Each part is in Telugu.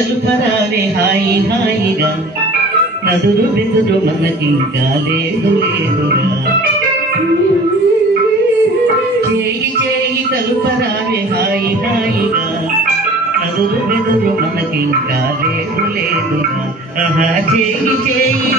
కలుపరారే హాయి హాయిగా నదురు బెదురు మనకింకా లేదు లేదురా చేయి చేయి కలుపరారే హాయి హాయిగా నదురు బెదురు మనకింకా లేదు లేదురా ఆహా చేయి చేయి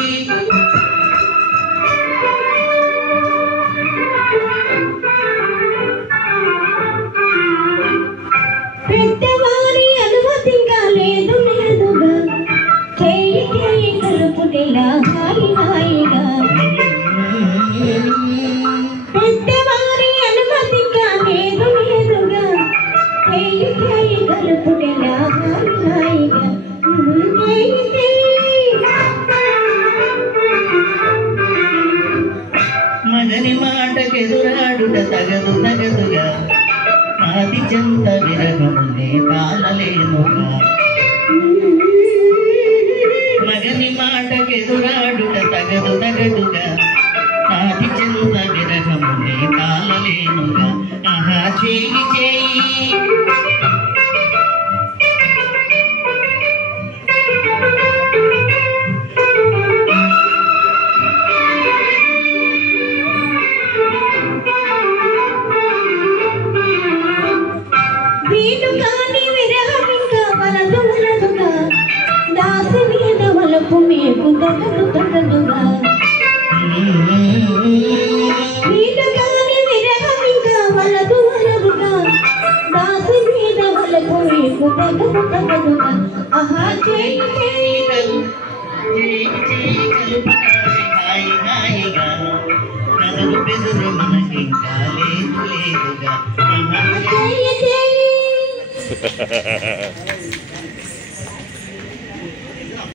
పెద్దవారి అనుమతిగా లేదు లేదుగా చేయి చేయి కలుపుటేలా హాయి హాయిగా పెద్దవారి అనుమతిగా లేదు లేదుగా చేయి చేయి కలుపుటేలా హాయి హాయిగా చేయి చేయి మగని మాటకెదురాడుట తగదు తగదుగా ఆది చెంత విరహమునే తాళలేనుగా మగని మాటకెదురాడుట తగదు తగదుగా ఆది చెంత విరహమునే తాళలేనుగా ఆహా చేయి చేయి మీకు తగదు తగదుగా వీటగాని విరహం ఇంకా వలదు వలదుగా దాసి మీద వలకు మీకు తగదు తగదుగా ఆహా చేయి చేయి హాయి హాయిగా నదురు బెదురు మనకింకా లేదు లేదుగా చేయి చేయి